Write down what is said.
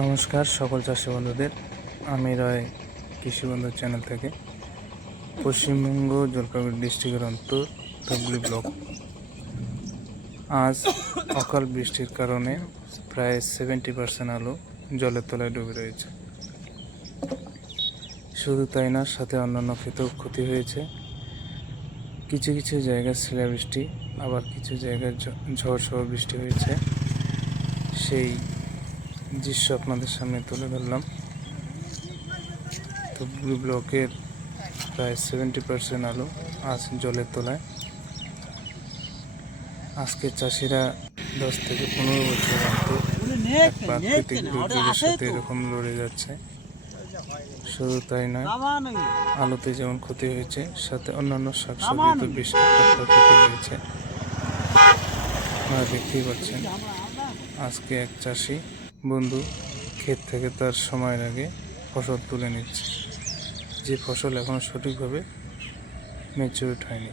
নমস্কার সকল চাষি বন্ধুদের, আমি রয় কৃষি বন্ধু চ্যানেল থেকে। পশ্চিমবঙ্গ জলপাইগুড়ি ডিস্ট্রিক্টের অন্তর ধুবড়ী ব্লক। আজ অকাল বৃষ্টির কারণে প্রায় 70% আলু জলের তলায় ডুবে রয়েছে। শুধু তাই না, সাথে অন্যান্য ক্ষেতেও ক্ষতি হয়েছে। কিছু কিছু জায়গায় শিলাবৃষ্টি, আবার কিছু জায়গায় ঝড় সহ বৃষ্টি হয়েছে। সেই দৃশ্য আপনাদের সামনে তুলে ধরলাম। ধুবড়ী ব্লকের প্রায় 70% আলু আজ জলের তলায়। আজকে চাষিরা 10 থেকে 15 বছর অন্তর এক প্রাকৃতিক দুর্যোগের সাথে এরকম লড়ে যাচ্ছে। শুধু তাই নয়, আলুতে যেমন ক্ষতি হয়েছে, সাথে অন্যান্য শাকসবজিতে বেশ একটা ক্ষতি হয়েছে। আপনারা দেখতেই পাচ্ছেন, আজকে এক চাষি বন্ধু ক্ষেত থেকে তার সময়ের আগে ফসল তুলে নিচ্ছে, যে ফসল এখনো সঠিকভাবে ম্যাচিউরড হয়নি।